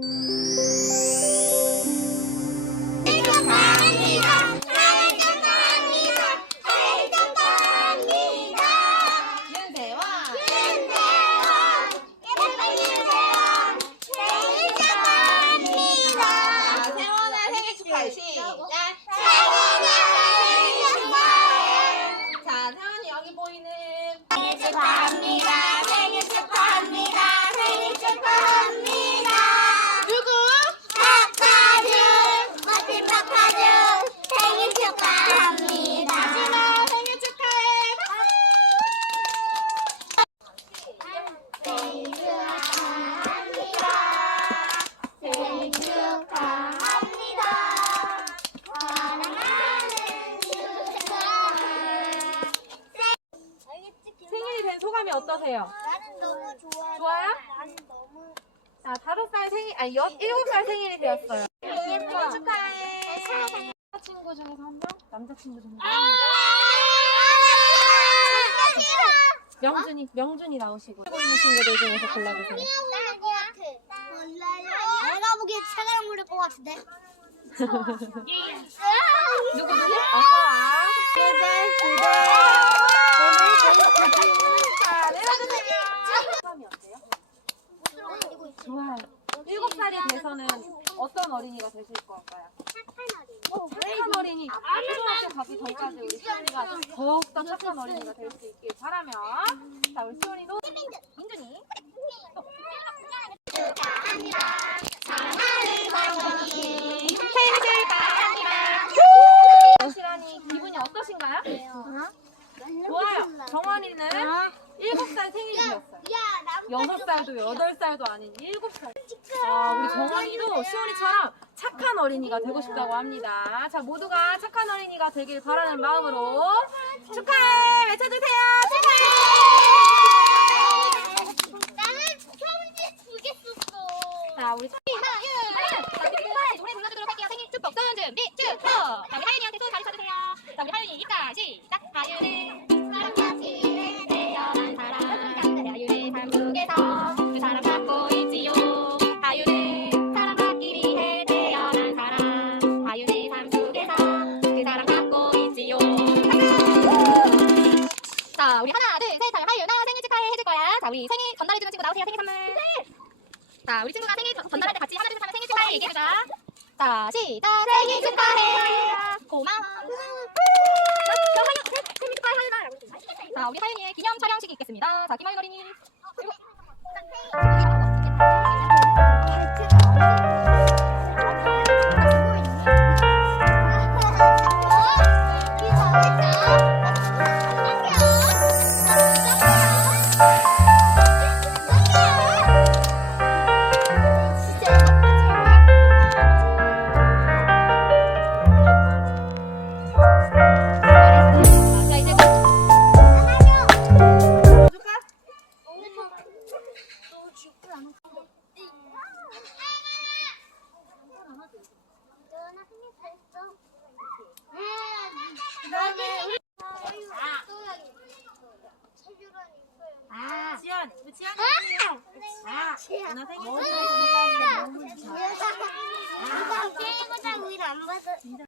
축 생일 축하합니다. 생일 축하합니다. 사랑하는 윤서원. 생일이 된 소감이 어떠세요? 나는 너무 좋아. 좋아요? 나는 너무 자, 다섯 살 생일, 아니, 여, 일곱 살 생일이 되었어요. 생일. 축하해. 친구 중에서 한 명? 남자친구 중에서 아! 한 명? 아! 명준이, 명준이 나오시고. 하고 있는 친구들 중에서 골라주세요. 몰라요. 내가 보기엔 차가운 물일 것 같은데. 누구, 누구? 아빠. 소감이 어때요? 좋아요. 일곱 살이 돼서는 어떤 어린이가 되실 것 같아요? 어린이. 초등학교 가기 전까지 우리 시원이가 더욱더 착한 어린이가 될 수 있길 바라며. 자, 우리 시원이도 민준이. 생일 축하합니다. 시란이 기분이 어떠신가요? 좋아요. 정원이는 일곱 살 생일이었어요. 여섯 살도 여덟 살도 아닌 일곱 살. 아, 우리 정원이도 시원이처럼 착한 어린이가 되고 싶다고 합니다. 자, 모두가 착한 어린이가 되길 바라는 마음으로 자, 우리 생일 전달해주는 친구 나오세요. 생일 선물. 자, 우리 친구가 생일 전- 전달할 때 같이 하나 둘셋 하면 생일 축하해 얘기해주자. 자, 시작. 생일 축하해. 고마워. 생일 축하해 하윤아. 자, 우리 하윤이의 기념 촬영식이 있겠습니다. 자, 김하윤 어린이. 그리고 자, 우리 아, 지연, 우리 지연. 아, 지연. 누나 생일 축하해. 너무 좋아. 아, 게임보다 위를 안 봐서.